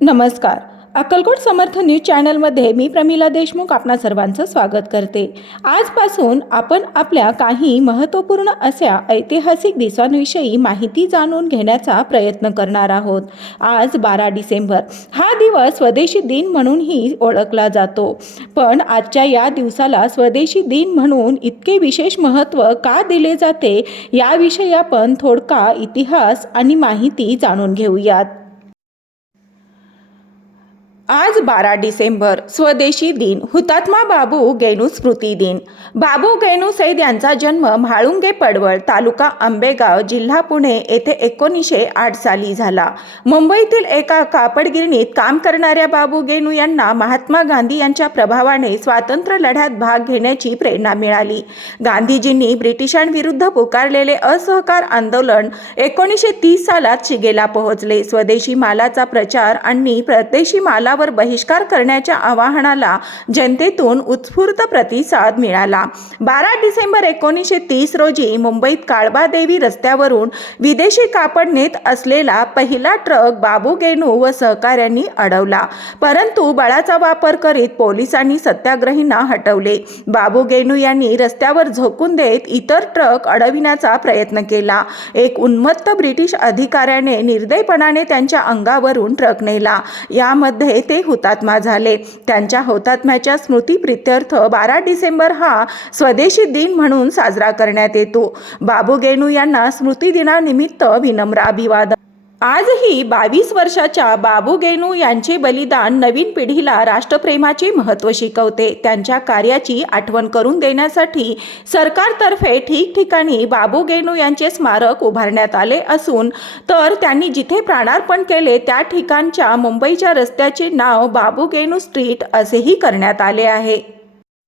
नमस्कार. अक्कलकोट समर्थ न्यूज चॅनलमध्ये मी प्रमिला देशमुख आपणा सर्वांचं स्वागत करते. आजपासून आपण आपल्या काही महत्त्वपूर्ण अशा ऐतिहासिक दिवसांविषयी माहिती जाणून घेण्याचा प्रयत्न करणार आहोत. आज बारा डिसेंबर. हा दिवस स्वदेशी दिन म्हणूनही ओळखला जातो. पण आजच्या या दिवसाला स्वदेशी दिन म्हणून इतके विशेष महत्त्व का दिले जाते? याविषयी आपण थोडका इतिहास आणि माहिती जाणून घेऊयात. आज बारा डिसेंबर स्वदेशी दिन हुतात्मा बाबू गेनू स्मृती दिन. बाबू गेनू सैद यांचा जन्म म्हाळुंगे पडवळ तालुका आंबेगाव जिल्हा पुणे येथे एकोणीसशे आठ साली झाला. मुंबईतील एका कापडगिरणीत काम करणाऱ्या बाबू गेनू यांना महात्मा गांधी यांच्या प्रभावाने स्वातंत्र्य लढ्यात भाग घेण्याची प्रेरणा मिळाली. गांधीजींनी ब्रिटिशांविरुद्ध पुकारलेले असहकार आंदोलन एकोणीसशे तीस सालात शिगेला पोहोचले. स्वदेशी मालाचा प्रचार आणि परदेशी मालावर बहिष्कार करण्याच्या आवाहनाला जनतेतून उत्स्फूर्त प्रतिसाद मिळाला. बारा डिसेंबर एकोणीसशे तीस रोजी मुंबईत काळबादेवी रस्त्यावरून विदेशी कापड नेत असलेला पहिला ट्रक बाबू गेनू व सहकाऱ्यांनी अडवला. परंतु बळाचा वापर करीत पोलिसांनी सत्याग्रहींना हटवले. बाबू गेनू यांनी रस्त्यावर झोकून देत इतर ट्रक अडविण्याचा प्रयत्न केला. एक उन्मत्त ब्रिटिश अधिकाऱ्याने निर्दयपणाने त्यांच्या अंगावरून ट्रक नेला. यामध्ये ते हुतात्मा झाले. त्यांच्या हुतात्म्याच्या स्मृतीप्रित्यर्थ बारा डिसेंबर हा स्वदेशी दिन म्हणून साजरा करण्यात येतो. बाबू गेनू यांना स्मृतिदिनानिमित्त विनम्र अभिवादन. आजही बावीस वर्षाच्या बाबू गेनू यांचे बलिदान नवीन पिढीला राष्ट्रप्रेमाचे महत्त्व शिकवते. त्यांच्या कार्याची आठवण करून देण्यासाठी सरकारतर्फे ठिकठिकाणी बाबू गेनू यांचे स्मारक उभारण्यात आले असून तर त्यांनी जिथे प्राणार्पण केले त्या ठिकाणच्या मुंबईच्या रस्त्याचे नाव बाबू गेनू स्ट्रीट असेही करण्यात आले आहे.